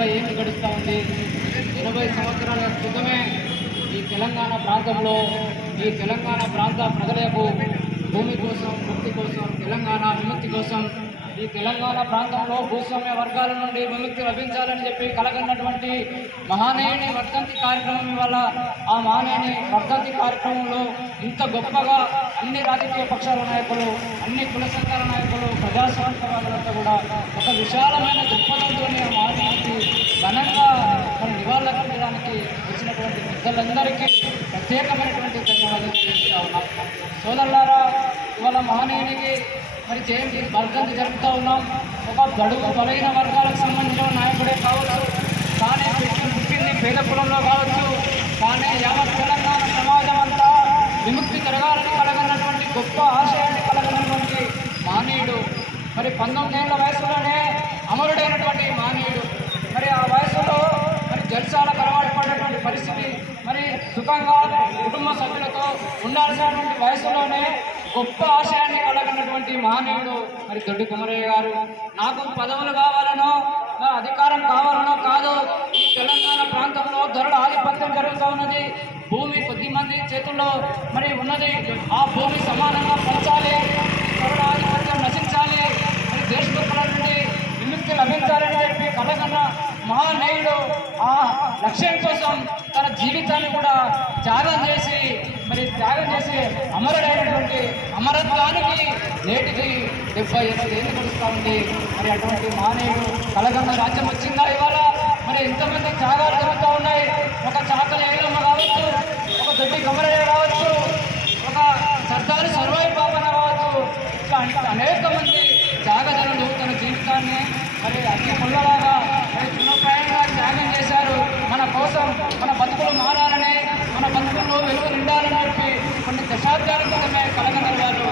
ఎనభై ఏళ్ళు గడుస్తూ ఉంది. ఎనభై సంవత్సరాల క్రితమే ఈ తెలంగాణ ప్రాంతంలో ఈ తెలంగాణ ప్రాంత ప్రజలకు భూమి కోసం భక్తి కోసం తెలంగాణ విముక్తి కోసం ఈ తెలంగాణ ప్రాంతంలో భూస్వామ్య వర్గాల నుండి విముక్తి లభించాలని చెప్పి కలగన్నటువంటి మహానయుని వర్ధంతి కార్యక్రమం వల్ల ఆ మహానయుని వర్ధంతి కార్యక్రమంలో ఇంత గొప్పగా అన్ని రాజకీయ పక్షాల నాయకులు అన్ని కుల సంఘాల నాయకులు ప్రజాస్వామ్యవాదులంతా కూడా ఒక విశాలమైన దృక్పథంతో ఆ మహానీయునికి ఘనంగా మన నివాళులర్పించడానికి వచ్చినటువంటి పెద్దలందరికీ ప్రత్యేకమైనటువంటి ధన్యవాదాలు సోదరులారా ఇవాళ మహనీయునికి మరి జయంతి వర్ధంతి జరుపుతూ ఉన్నాం. ఒక గడువు బలైన వర్గాలకు సంబంధించిన నాయకుడే కావచ్చు కానీ పుట్టింది పేద కులంలో కావచ్చు కానీ యావత్ తెలంగాణ సమాజం అంతా విముక్తి జరగాలని కలగనటువంటి గొప్ప ఆశయాన్ని కలగనటువంటి మానీయుడు మరి పంతొమ్మిది ఏళ్ళ వయసులోనే అమరుడైనటువంటి మానీయుడు మరి ఆ వయసులో మరి జల్సాలకు అలవాటు పడినటువంటి పరిస్థితి మరి సుఖంగా కుటుంబ సభ్యులతో ఉండాల్సినటువంటి వయసులోనే గొప్ప ఆశయాన్ని కలగనటువంటి మహనీయుడు మరి దొడ్డి కుమరయ్య గారు నాకు పదవులు కావాలనో అధికారం కావాలనో కాదు ఈ తెలంగాణ ప్రాంతంలో ధరల ఆధిపత్యం జరుగుతూ ఉన్నది. భూమి కొద్ది మంది చేతుల్లో మరి ఉన్నది. ఆ భూమి సమానంగా పంచాలి. ధరల ఆధిపత్యం నశించాలి మరి దేశభక్తుల నుండి విముక్తి లభించాలని చెప్పి కలగన్న మహానేయుడు ఆ లక్ష్యం కోసం తన జీవితాన్ని కూడా త్యాగం చేసి మరి త్యాగం చేసి అమరుడైనటువంటి అమరత్వానికి నేటికి డెబ్బై ఎనిమిది ఏళ్ళు గడుస్తూ ఉంది. మరి అటువంటి మహానేయుడు కలగన్న రాజ్యం వచ్చిందా ఇవాళ? మరి ఎంతమంది త్యాగాలు జరుగుతూ ఉన్నాయి? ఒక చాకలి ఏలమ్మ కావచ్చు ఒక దొడ్డి కమరయ్య కావచ్చు ఒక సర్దారు సర్వాయి పాపన్న కావచ్చు. ఇట్లా అనేక మంది త్యాగజనులు తన జీవితాన్ని మరి అన్ని ముళ్ళలాగా మరి చిన్నప్రాయంగా త్యాగం చేశారు మన కోసం మన బతుకులు మారాలనే మన బతుకుల్లో వెలుగు నిండాలని చెప్పి కొన్ని దశాబ్దాల క్రితమే కలగనగారు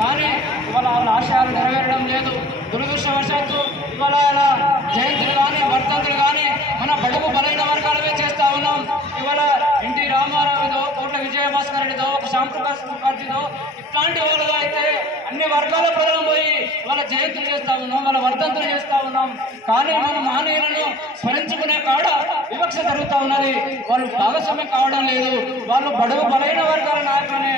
కానీ ఇవాళ వాళ్ళ ఆశయాలు నెరవేరడం లేదు. దురదృష్టవశాత్తు ఇవాళ జయంతులు కానీ వర్ధంతులు కానీ మన బడుగు బలైన వర్గాలవే చేస్తా ఉన్నాం. ఇవాళ ఎన్టీ రామారావుదో కోట్ల విజయభాస్కర్ రెడ్డిదో ఒక శ్యాంప్రకాష్ ముఖర్జీదో ఇట్లాంటి వాళ్ళలో అయితే అన్ని వర్గాల ప్రజలు పోయి వాళ్ళ జయంతులు చేస్తా ఉన్నాం వాళ్ళ వర్ధంతులు చేస్తా ఉన్నాం. కానీ మన మానవులను స్మరించుకునే కాడ వివక్ష జరుగుతూ ఉన్నది. వాళ్ళు భాగస్వామ్యం కావడం లేదు. వాళ్ళు బడుగు బలైన వర్గాల నాయకులనే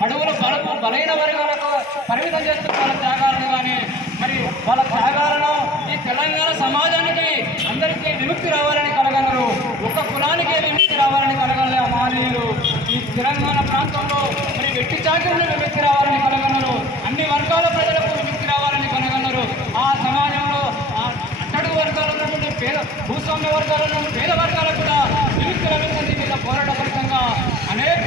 బడుగుల బలపు బలైన వర్గాలకు పరిమితం చేస్తున్న వాళ్ళ త్యాగాలను కానీ మరి వాళ్ళ త్యాగాలను ఈ తెలంగాణ సమాజానికి అందరికీ విముక్తి రావాలని కలగలరు ఒక కులానికే విముక్తి రావాలని కలగలే ఆ మహనీయులు ఈ తెలంగాణ ప్రాంతంలో మరి వెట్టి చాకరులు విముక్తి రావాలి కలగలరు అన్ని వర్గాల ప్రజలకు విముక్తి రావాలని కలగలరు ఆ సమాజంలో ఆ అట్టడుగు వర్గాలు ఉన్నటువంటి పేద భూస్వామ్య వర్గాలను పేద వర్గాలకు కూడా విముక్తి లభించింది మీద పోరాట ఫలితంగా అనేక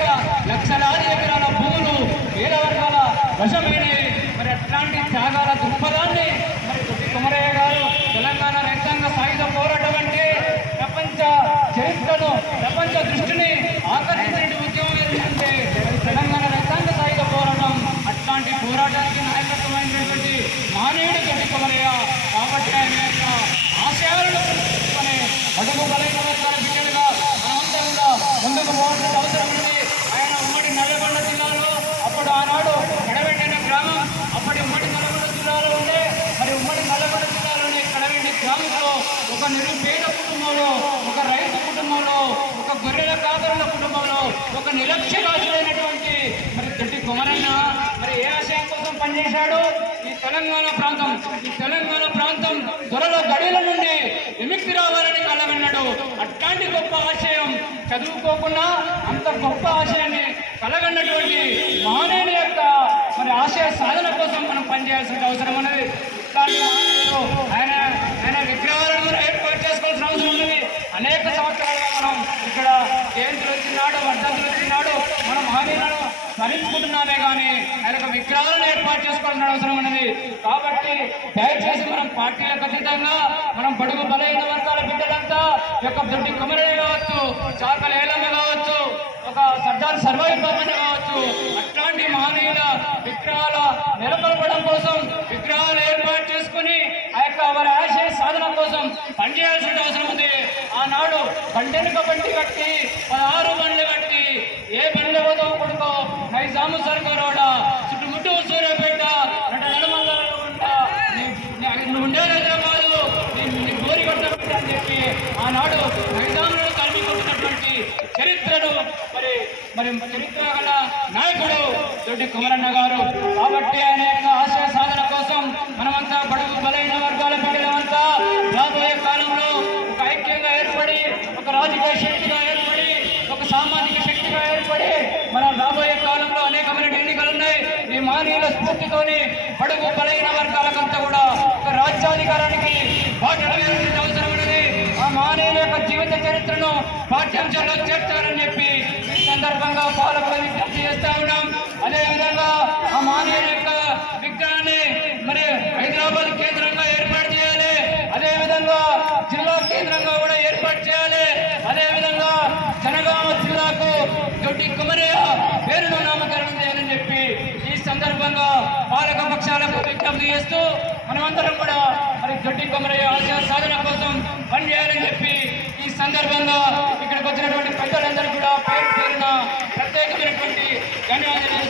లక్షలాది ఎకరాల భూములు పేద వర్గాల వశమైనవి. మరి అట్లాంటి త్యాగాల దృక్పథాన్ని మరి కొద్ది కుమరయ్య గారు తెలంగాణ రైతాంగ సాయుధ పోరాటం అంటే ప్రపంచ చరిత్రను ప్రపంచ దృష్టిని ఒక నిరక్షరాజులైనటువంటి మరి దొడ్డి కుమరన్న మరి ఏ ఆశయం కోసం పనిచేశాడు? ఈ తెలంగాణ ప్రాంతం ఈ తెలంగాణ ప్రాంతం త్వరలో గడిల నుండి విముక్తి రావాలని కలగన్నాడు అట్లాంటి గొప్ప ఆశయం చదువుకోకుండా అంత గొప్ప ఆశయాన్ని కలగన్నటువంటి మహనీయుని యొక్క మరి ఆశయ సాధన కోసం మనం పనిచేయాల్సిన అవసరం ఉన్నది. ఆయన ఆయన విగ్రహాలను మనం ఏర్పాటు చేసుకోవాల్సిన అవసరం ఉన్నది. అనేక సంవత్సరాలుగా మనం ఇక్కడ జయంతులు వచ్చినాడు వర్ధంతులు వచ్చినాడు స్మరించుకుంటున్నామే కానీ ఆయన యొక్క విగ్రహాలను ఏర్పాటు చేసుకోవాల్సిన అవసరం ఉన్నది. కాబట్టి దయచేసి మనం పార్టీలకు అతీతంగా మనం బడుగు బలహీన వర్గాల బిడ్డలంతా యొక్క దొడ్డి కుమరయ్య కావచ్చు చాకల ఏలమ్మ కావచ్చు ఒక సర్దార్ సర్వాయి బాబన్న కావచ్చు అట్లాంటి మహనీయుల విగ్రహాల నెలకొల్పడం కోసం విగ్రహాలు ఏర్పాటు చేసుకుని ఆ యొక్క వారి సాధన కోసం పనిచేయాల్సిన అవసరం ఉంది. ఆనాడు బండెనుక బండి కట్టి పదహారు బండ్లు కట్టి ఏ బండ్లు పోతో కొడుకో నైజాము సర్కారు చుట్టుముట్టు సూర్యాపేట నువ్వు ఉండేదైతే కాదు. నీ గోరి కట్టబెట్టి అని చెప్పి ఆనాడు నైజాంలో కలిపి చరిత్రను మరి మరి చరిత్ర గల నాయకుడు దొడ్డి కుమరన్న గారు. కాబట్టి అనేక యొక్క కోసం మనమంతా బడుగు బలైన వర్గాల బిడ్డలమంతా రాబోయే కాలంలో ఒక ఐక్యంగా ఏర్పడి ఒక రాజకీయ శక్తిగా ఏర్పడి ఒక సామాజిక శక్తిగా ఏర్పడి మనం రాబోయే కాలంలో అనేకమైన ఎన్నికలు ఉన్నాయి. ఈ మానవీయుల స్ఫూర్తితోని బడుగు బలైన వర్గాలకంతా కూడా ఒక రాజ్యాధికారానికి బాధ్యత వేయాల్సిన యొక్క జీవిత చరిత్రను పాఠ్యాంశంలో చేర్చాలని చెప్పి ఈ సందర్భంగా పాలకులు విజ్ఞప్తి చేస్తా ఉన్నాం. అదే విధంగా ఆ మానవుల యొక్క విగ్రహాన్ని మరి వ్యక్తం చేస్తూ మనమందరం కూడా మరి జడ్డి కొమరయ్య ఆశయ సాధన కోసం పనిచేయాలని చెప్పి ఈ సందర్భంగా ఇక్కడికి వచ్చినటువంటి పెద్దలందరూ కూడా పేరు పేరున ప్రత్యేకమైనటువంటి ధన్యవాదాలు